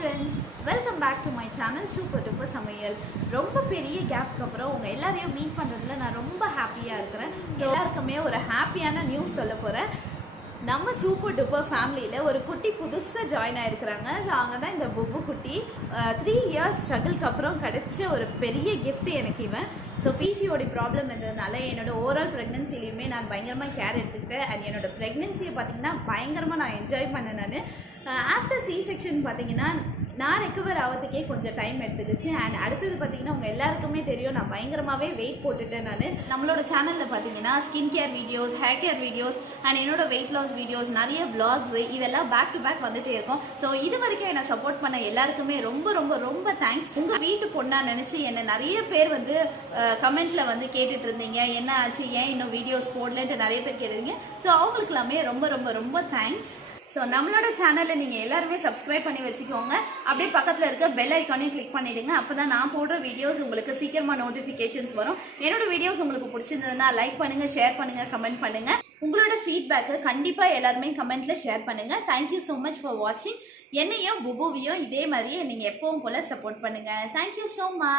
friends, welcome back to my channel Duper Samayal. ரொம்ப பெரிய கேப்க்கு அப்புறம் உங்க எல்லாரையும் மீட் பண்றதுல நான் ரொம்ப ஹாப்பியா இருக்கிறேன். எல்லாருக்குமே ஒரு ஹாப்பியான நியூஸ் சொல்ல போறேன். நம்ம சூப்பர் டூப்பர் ஃபேமிலியில் ஒரு குட்டி புதுசாக ஜாயின் ஆகிருக்கிறாங்க. ஸோ அவங்க தான் இந்த புப்பு குட்டி. 3 years ஸ்ட்ரகிள்க்கு அப்புறம் கிடைச்ச ஒரு பெரிய கிஃப்ட் எனக்கு இவன். ஸோ பிசிஓடி ப்ராப்ளம் இருந்ததுனால என்னோட ஓவரால் ப்ரெக்னன்சிலையுமே நான் பயங்கரமாக கேர் எடுத்துக்கிட்டேன். அண்ட் என்னோட ப்ரெக்னன்சியை பார்த்திங்கன்னா பயங்கரமாக நான் என்ஜாய் பண்ணேன். நான் ஆஃப்டர் C-section பார்த்திங்கன்னா நான் ரெக்கவர் ஆகிறதுக்கே கொஞ்சம் டைம் எடுத்துக்கிச்சு. அண்ட் அடுத்தது பார்த்திங்கன்னா உங்கள் எல்லாருக்குமே தெரியும் நான் பயங்கரமாகவே வெயிட் போட்டுட்டேன். நம்மளோட சேனலில் பார்த்தீங்கன்னா skin care videos, hair care videos and என்னோட வெயிட் லாஸ் வீடியோஸ், நிறைய vlogs இதெல்லாம் பேக் டு பேக் வந்துகிட்டே இருக்கும். ஸோ இது வரைக்கும் என்னை சப்போர்ட் பண்ண எல்லாருக்குமே ரொம்ப ரொம்ப ரொம்ப தேங்க்ஸ். உங்கள் வீட்டு பொண்ணா நினச்சி என்னை நிறைய பேர் கமெண்ட்டில் கேட்டுட்டு இருந்தீங்க, என்ன ஆச்சு, ஏன் இன்னும் வீடியோஸ் போடலன்ட்டு நிறைய பேர் கேட்டுருந்தீங்க. ஸோ அவங்களுக்கு எல்லாமே ரொம்ப ரொம்ப ரொம்ப தேங்க்ஸ். ஸோ நம்மளோட சேனலை நீங்கள் எல்லாருமே சப்ஸ்கிரைப் பண்ணி வச்சுக்கோங்க. அப்படியே பக்கத்தில் இருக்க பெல் ஐக்கானையும் கிளிக் பண்ணிவிடுங்க. அப்போ தான் நான் போடுற வீடியோஸ் உங்களுக்கு சீக்கிரமாக நோட்டிஃபிகேஷன்ஸ் வரும். என்னோட வீடியோஸ் உங்களுக்கு பிடிச்சிருந்ததுன்னா லைக் பண்ணுங்கள், ஷேர் பண்ணுங்கள், கமெண்ட் பண்ணுங்கள். உங்களோட ஃபீட்பேக்கு கண்டிப்பாக எல்லாருமே கமெண்ட்டில் ஷேர் பண்ணுங்கள். தேங்க்யூ ஸோ மச் ஃபார் வாட்சிங். என்னையும் புபுவையும் இதே மாதிரியே நீங்கள் எப்பவும் போல் சப்போர்ட் பண்ணுங்கள். Thank you so much.